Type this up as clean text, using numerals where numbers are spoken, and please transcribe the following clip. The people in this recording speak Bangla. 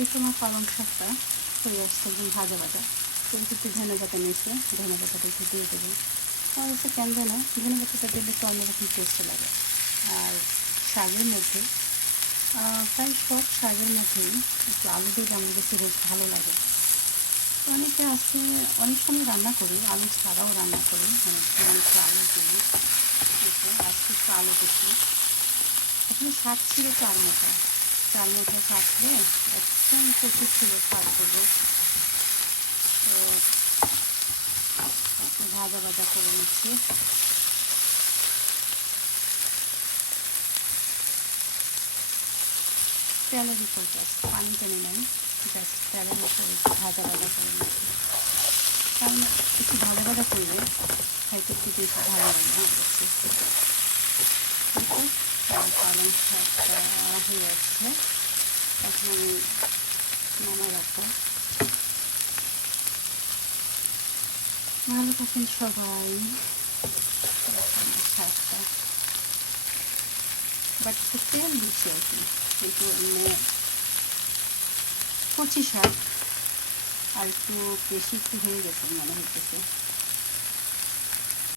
এই সময় পালং শাকটা হয়ে আসছে একদম ভাজা ভাজা। তো একটু ধনে পাতা নিয়েছে, ধনে পাতাটা একটু দিয়ে দেবেন। আমার কাছে কেন যেন ধনে পাতাটা দিলে একটু অন্যরকম টেস্ট লাগে। আর শাকের মধ্যে প্রায় সব শাকের মধ্যেই একটু আলু দিলে আমার কাছে বেশ ভালো লাগে। অনেকে আছে, অনেক সময় রান্না করি আলু ছাড়াও রান্না করি, অনেক সময় একটু আলু দিই। আজকে একটু আলু দিচ্ছি। আসলে শাক ছিল 4 মুঠা, 4 মুঠা থাকলে একদম প্রচুর ছিল শাক করবো। তো ভাজা ভাজা করে নিচ্ছি। তেলের উপর জাস্ট পানি টেনে নেই, জাস্ট তেলের উপর একটু ভাজা ভাজা করে নিচ্ছি। কারণ একটু ভাজা ভাজা করলে খাইতে একটু বেশি ভালো লাগে না বেশি। আর পালং শাকটা হয়ে আসছে, এখন আমি নামায় রাখবো। ভালো থাকেন সবাই। শাকটা বাট একটু তেল দিচ্ছি আর কি, কিন্তু এমনি কচি শাক আর একটু বেশি একটু হয়ে গেছে মনে হইতেছে।